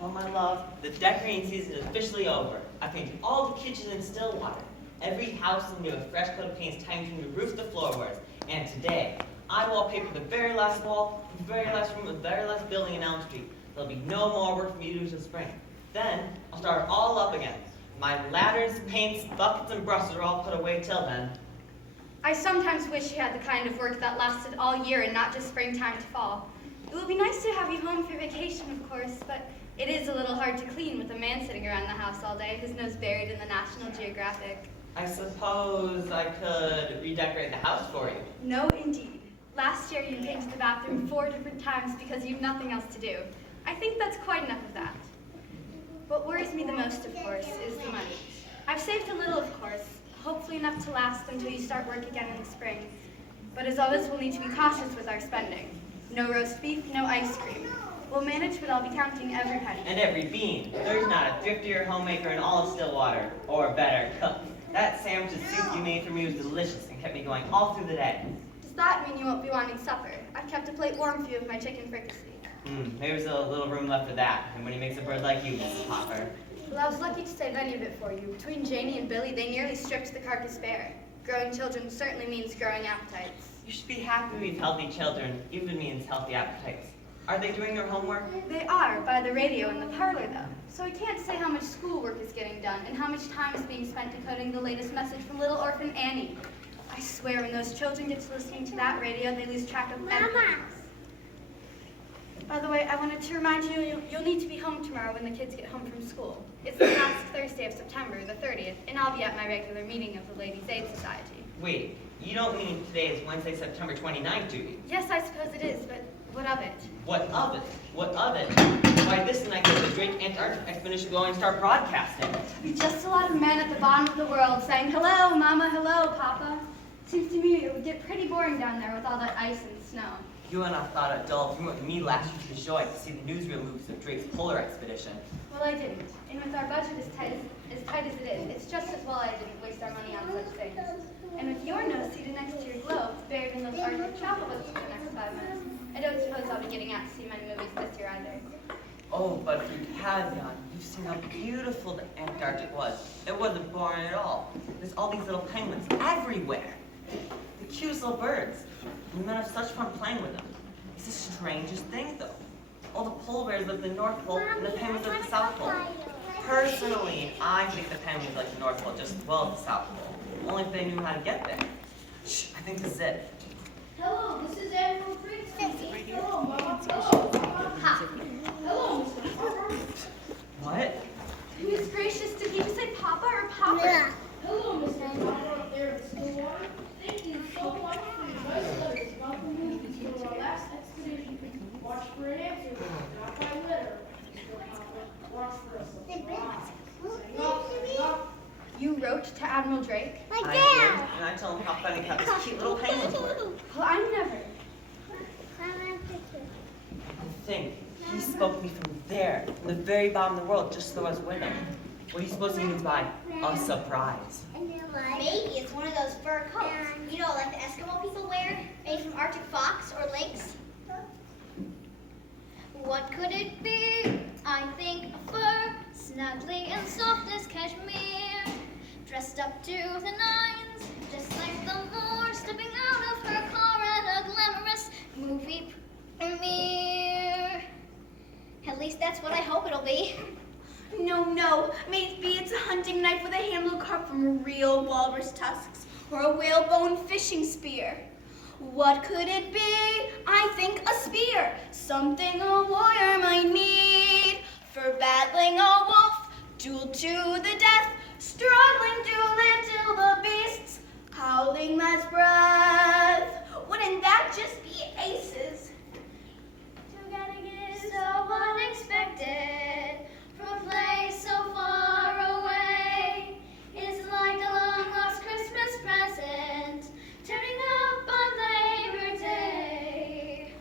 Well, my love, the decorating season is officially over. I painted all the kitchens in Stillwater. Every house into a fresh coat of paint timed from the roof to floorboards. And today, I wallpapered the very last wall, the very last room, the very last building in Elm Street. There'll be no more work for me to do until spring. Then, I'll start all up again. My ladders, paints, buckets, and brushes are all put away till then. I sometimes wish you had the kind of work that lasted all year and not just springtime to fall. It would be nice to have you home for vacation, of course, but it is a little hard to clean with a man sitting around the house all day, his nose buried in the National Geographic. I suppose I could redecorate the house for you. No, indeed. Last year you painted the bathroom 4 different times because you have nothing else to do. I think that's quite enough of that. What worries me the most, of course, is the money. I've saved a little, of course, hopefully enough to last until you start work again in the spring. But as always, we'll need to be cautious with our spending. No roast beef, no ice cream. We'll manage, but I'll be counting every penny. And every bean. There's not a thriftier homemaker in all of Stillwater, or better cook. That sandwich and soup you made for me was delicious and kept me going all through the day. Does that mean you won't be wanting supper? I've kept a plate warm for you of my chicken fricassee. Maybe there's a little room left for that, and when he makes a bird like you, Mrs. Hopper. Well, I was lucky to save any of it for you. Between Janie and Billy, they nearly stripped the carcass bare. Growing children certainly means growing appetites. You should be happy we've healthy children, even means healthy appetites. Are they doing their homework? They are, by the radio in the parlor, though. So I can't say how much schoolwork is getting done and how much time is being spent decoding the latest message from little orphan Annie. I swear, when those children get to listening to that radio, they lose track of everything. By the way, I wanted to remind you, you'll need to be home tomorrow when the kids get home from school. It's the last Thursday of September, the 30th, and I'll be at my regular meeting of the Ladies' Aid Society. Wait, you don't mean today is Wednesday, September 29th, do you? Yes, I suppose it is, but what of it? What of it? What of it? Why, this night get the great Antarctic expedition going and start broadcasting. It's just a lot of men at the bottom of the world saying, "Hello, Mama, hello, Papa." Seems to me it would get pretty boring down there with all that ice and snow. You and I thought it dull. You went with me last year to the show to see the newsreel moves of Drake's polar expedition. Well, I didn't. And with our budget as tight as it is, it's just as well I didn't waste our money on such things. And with your nose seated next to your globe, buried in those Arctic travel books for the next 5 minutes, I don't suppose I'll be getting out to see many movies this year either. Oh, but if you had gone, you've seen how beautiful the Antarctic was. It wasn't boring at all. There's all these little penguins everywhere. The cutest little birds. And men have such fun playing with them. It's the strangest thing, though. All the polar bears live in the North Pole, and the penguins live in the South Pole. Personally, I think the penguins like the North Pole just as well as the South Pole. Only if they knew how to get there. Shh, I think this is it. Hello, this is Admiral Prince. Hello, Mama. Hello, Mama. Ha! Hello, Mr. Harper. What? Goodness gracious, did he say Papa or Papa? Hello, Mr. Harper up there at Stillwater. Thank you so much for your nice letters about the movies for our last expedition. Watch for an answer, not by letter. Mr. Harper, watch for a surprise. Hang up, hang up. You wrote to Admiral Drake? I did, and I told him how funny how these cute little penguins were. Well, I never. The thing, he spoke to me from there, from the very bottom of the world, just so I was with him. What do you suppose he means by a surprise? Maybe it's one of those fur coats. You know, like the Eskimo people wear, made from Arctic fox or lynx. What could it be? I think a fur, snuggly and soft as cashmere, dressed up to the nines, just like the Moor, stepping out of her car at a glamorous movie premiere. At least that's what I hope it'll be. No. Maybe it's a hunting knife with a handle carved from real walrus tusks, or a whalebone fishing spear. What could it be? I think a spear, something a warrior might need for battling a wolf, duel to the death, struggling to live till the beast's howling last breath. Wouldn't that just be aces? So unexpected, from a place so far away, it's like a long lost Christmas present, turning up on Labor Day.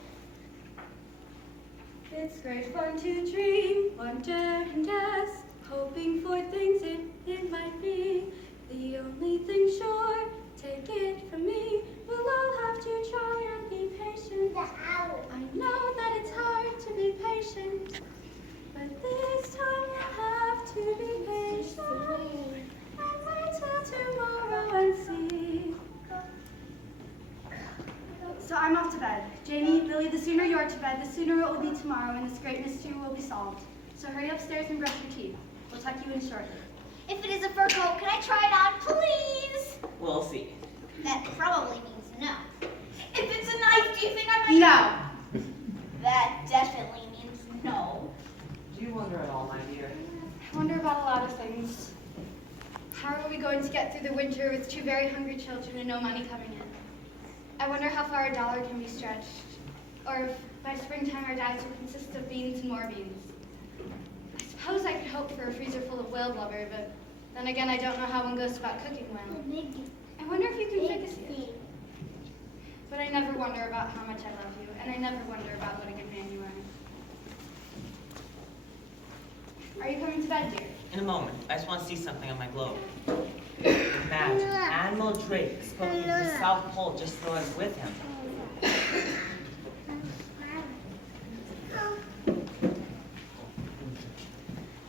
It's great fun to dream, wonder and guess, hoping for things it might be. The only thing sure, take it from me, we'll all have to try and be patient. I know that it's hard to be patient, but this bed, the sooner it will be tomorrow and this great mystery will be solved. So hurry upstairs and brush your teeth. We'll tuck you in shortly. If it is a fur coat, can I try it on, please? We'll see. That probably means no. If it's a knife, do you think I might? No. That definitely means no. Do you wonder at all, my dear? I wonder about a lot of things. How are we going to get through the winter with two very hungry children and no money coming in? I wonder how far a dollar can be stretched. Or if by springtime our diets will consist of beans and more beans. I suppose I could hope for a freezer full of whale blubber, but then again I don't know how one goes about cooking whale. I wonder if you can fix it. But I never wonder about how much I love you, and I never wonder about what a good man you are. Are you coming to bed, dear? In a moment. I just want to see something on my globe. Imagine Admiral Drake spoke to the South Pole just so I was with him.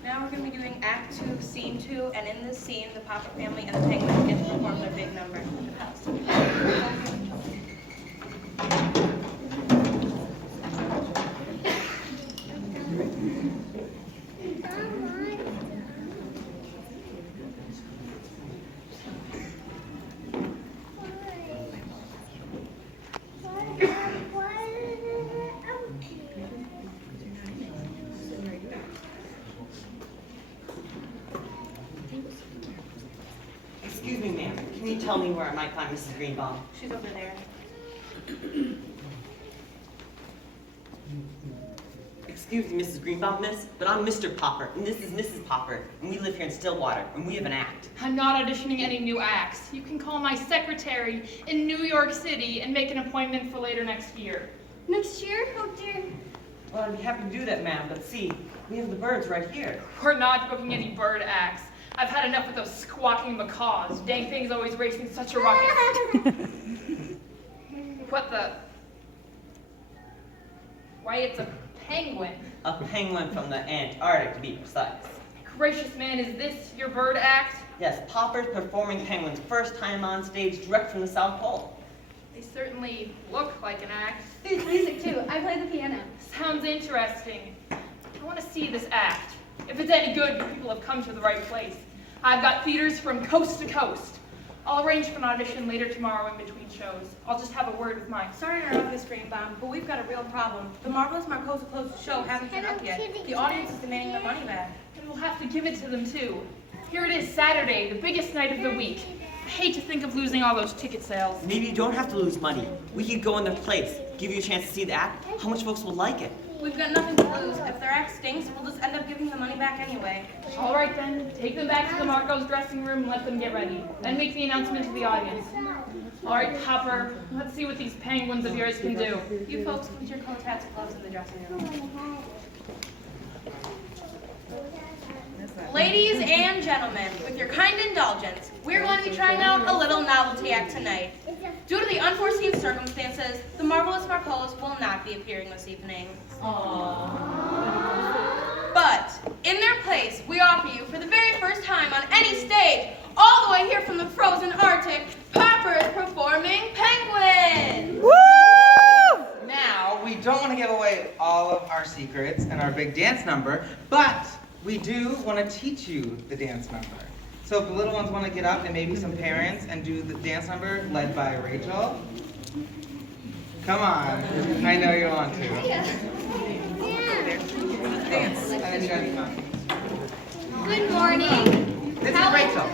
Now we're going to be doing Act 2, Scene 2, and in this scene, the Papa family and the Penguins get to perform their big number in the house. Excuse me, ma'am. Can you tell me where I might find Mrs. Greenbaum? She's over there. Excuse me, Mrs. Greenbaum, miss, but I'm Mr. Popper, and this is Mrs. Popper, and we live here in Stillwater, and we have an act. I'm not auditioning any new acts. You can call my secretary in New York City and make an appointment for later next year. Next year? Oh dear. Well, I'd be happy to do that, ma'am, but see, we have the birds right here. We're not booking any bird acts. I've had enough of those squawking macaws. Dang things always racing such a ruckus. What the? Why, it's a penguin. A penguin from the Antarctic, to be precise. Gracious man, is this your bird act? Yes, Popper's performing penguins, first time on stage, direct from the South Pole. They certainly look like an act. There's music too. I play the piano. Sounds interesting. I want to see this act. If it's any good, you people have come to the right place. I've got theaters from coast to coast. I'll arrange for an audition later tomorrow in between shows. I'll just have a word with Mike. Sorry to interrupt, Miss Greenbaum, but we've got a real problem. The Marvelous Marcosa closed the show hasn't been up yet. The audience is demanding their money back. And we'll have to give it to them too. Here it is Saturday, the biggest night of the week. I hate to think of losing all those ticket sales. Maybe you don't have to lose money. We could go in their place, give you a chance to see the act. How much folks will like it? We've got nothing to lose. If their act stinks, we'll just end up giving the money back anyway. All right then, take them back to the Marco's dressing room and let them get ready. Then make the announcement to the audience. All right, Popper, let's see what these penguins of yours can do. You folks put your coats, hats, and gloves in the dressing room. Ladies and gentlemen, with your kind indulgence, we're going to be trying out a little novelty act tonight. Due to the unforeseen circumstances, the Marvelous Marcolas will not be appearing this evening. But, in their place, we offer you, for the very first time on any stage, all the way here from the frozen Arctic, Popper is performing Penguins! Now, we don't want to give away all of our secrets and our big dance number, but we do want to teach you the dance number. So if the little ones want to get up, and maybe some parents, and do the dance number led by Rachel. Come on. I know you want to. Dance. And then you guys come. Good morning. This is Rachel.